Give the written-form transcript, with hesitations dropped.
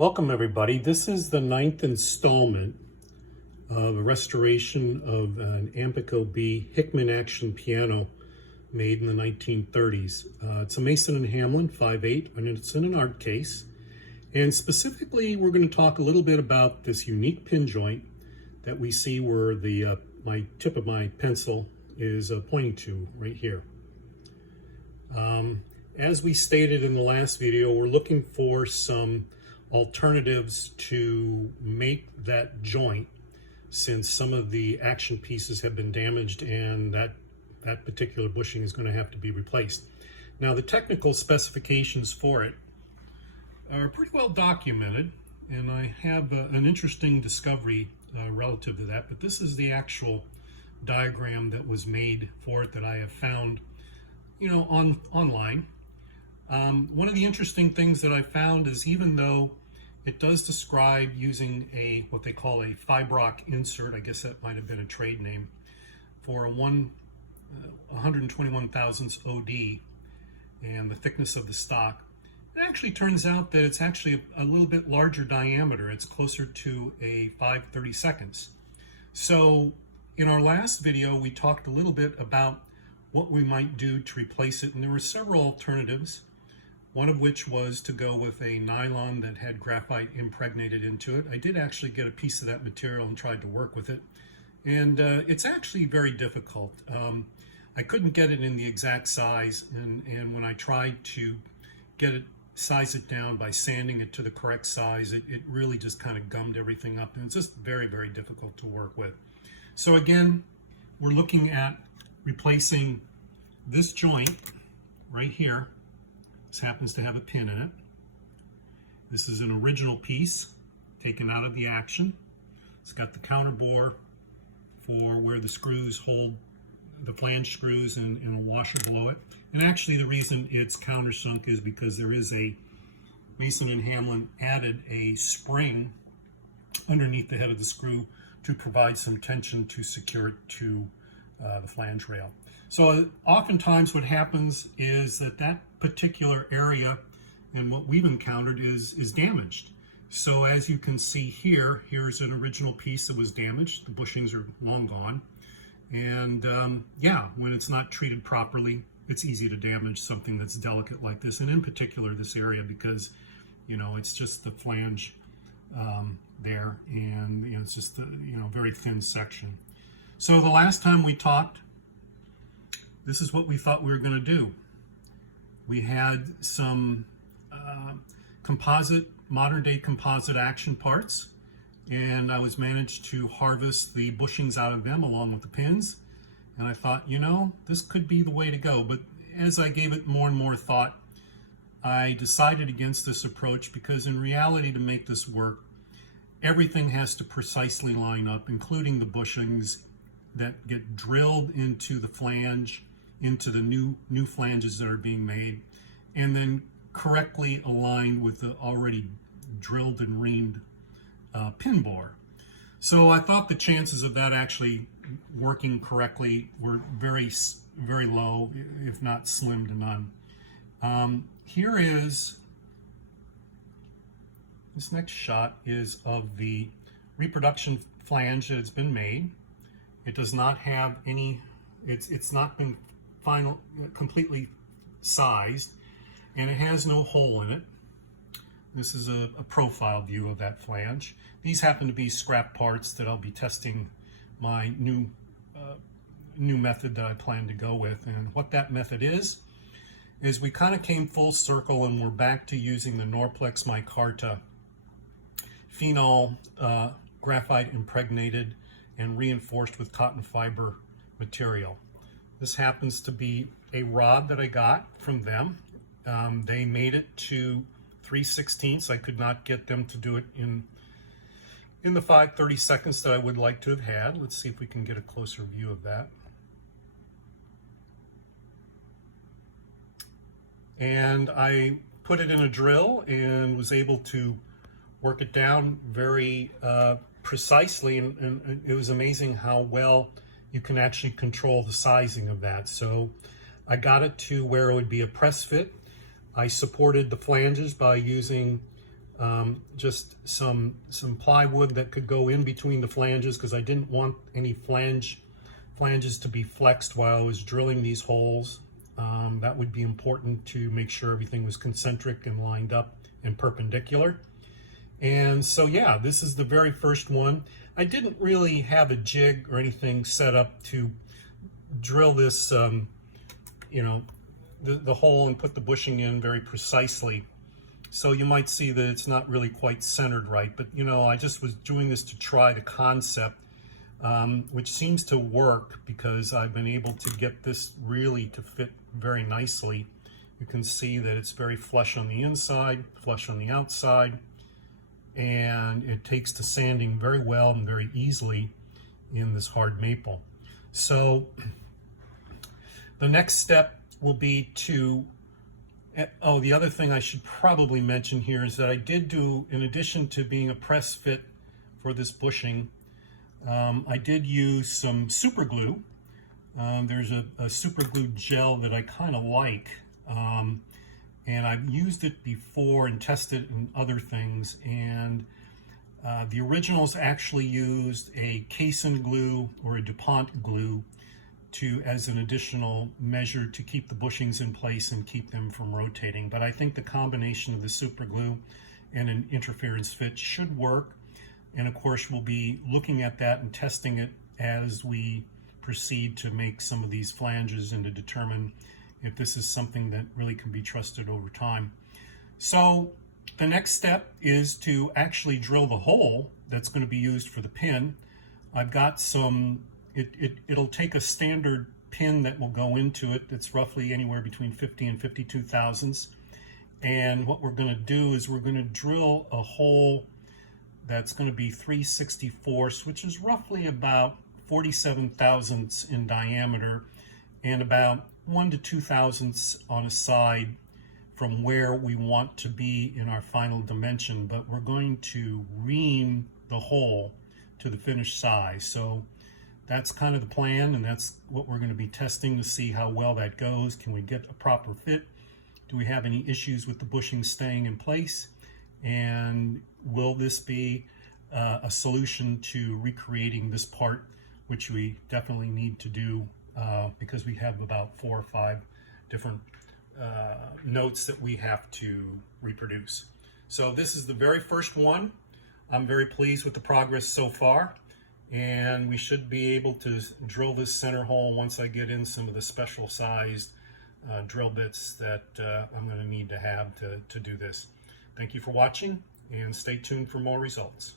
Welcome everybody. This is the 9th installment of a restoration of an Ampico B Hickman action piano made in the 1930s. It's a Mason Hamlin 5/8 and it's in an art case. And specifically, we're going to talk a little bit about this unique pin joint that we see where the my tip of my pencil is pointing to right here. As we stated in the last video, we're looking for some alternatives to make that joint, since some of the action pieces have been damaged and that particular bushing is going to have to be replaced. Now, the technical specifications for it are pretty well documented, and I have an interesting discovery relative to that, but this is the actual diagram that was made for it that I have found, online. One of the interesting things that I found is, even though it does describe using what they call a fibrock insert, I guess that might have been a trade name, for a 121 thousandths OD and the thickness of the stock, it actually turns out that it's actually a little bit larger diameter. It's closer to a 5/32. So in our last video, we talked a little bit about what we might do to replace it, and there were several alternatives. One of which was to go with a nylon that had graphite impregnated into it. I did actually get a piece of that material and tried to work with it. And it's actually very difficult. I couldn't get it in the exact size, and when I tried to size it down by sanding it to the correct size, it really just kind of gummed everything up, and it's just very, very difficult to work with. So again, we're looking at replacing this joint right here. This happens to have a pin in it. This is an original piece taken out of the action. It's got the counter bore for where the screws hold the flange screws and a washer below it. And actually the reason it's countersunk is because there is a Mason & Hamlin added a spring underneath the head of the screw to provide some tension to secure it to the flange rail. So oftentimes what happens is that particular area, and what we've encountered, is damaged. So as you can see here, here's an original piece that was damaged. The bushings are long gone. And when it's not treated properly, it's easy to damage something that's delicate like this, and in particular this area, because it's just the flange there, and it's just a very thin section. So the last time we talked, this is what we thought we were going to do. We had some modern day composite action parts, and I was managed to harvest the bushings out of them along with the pins. And I thought, this could be the way to go. But as I gave it more and more thought, I decided against this approach, because in reality, to make this work, everything has to precisely line up, including the bushings that get drilled into the flange, into the new flanges that are being made, and then correctly aligned with the already drilled and reamed pin bore. So I thought the chances of that actually working correctly were very, very low, if not slim to none. Here is, this next shot is of the reproduction flange that has been made. It does not have any, it's not been completely sized, and it has no hole in it. This is a profile view of that flange. These happen to be scrap parts that I'll be testing my new method that I plan to go with. And what that method is we kind of came full circle, and we're back to using the Norplex micarta phenol graphite impregnated and reinforced with cotton fiber material. This happens to be a rod that I got from them. They made it to 3/16. I could not get them to do it in the 5/32 that I would like to have had. Let's see if we can get a closer view of that. And I put it in a drill and was able to work it down very precisely, and it was amazing how well you can actually control the sizing of that. So I got it to where it would be a press fit. I supported the flanges by using just some plywood that could go in between the flanges, because I didn't want any flanges to be flexed while I was drilling these holes. That would be important to make sure everything was concentric and lined up and perpendicular. And so yeah, this is the very first one. I didn't really have a jig or anything set up to drill this, you know, the hole and put the bushing in very precisely. So you might see that it's not really quite centered right, but you know, I just was doing this to try the concept, which seems to work because I've been able to get this really to fit very nicely. You can see that it's very flush on the inside, flush on the outside, and it takes to sanding very well and very easily in this hard maple. So the next step will be to, oh, the other thing I should probably mention here is that I did do, in addition to being a press fit for this bushing, I did use some super glue. There's a super glue gel that I kind of like, and I've used it before and tested it in other things, and the originals actually used a Cason glue or a DuPont glue as an additional measure to keep the bushings in place and keep them from rotating. But I think the combination of the super glue and an interference fit should work. And of course, we'll be looking at that and testing it as we proceed to make some of these flanges and to determine if this is something that really can be trusted over time. So the next step is to actually drill the hole that's going to be used for the pin. I've got some, it'll take a standard pin that will go into it that's roughly anywhere between 50 and 52 thousandths. And what we're going to do is we're going to drill a hole that's going to be 3/64, which is roughly about 47 thousandths in diameter and about 1 to 2 thousandths on a side from where we want to be in our final dimension. But we're going to ream the hole to the finished size. So that's kind of the plan, and that's what we're going to be testing to see how well that goes. Can we get a proper fit? Do we have any issues with the bushing staying in place? And will this be a solution to recreating this part, which we definitely need to do because we have about 4 or 5 different notes that we have to reproduce. So this is the very first one. I'm very pleased with the progress so far, and we should be able to drill this center hole once I get in some of the special sized drill bits that I'm going to need to have to do this. Thank you for watching, and stay tuned for more results.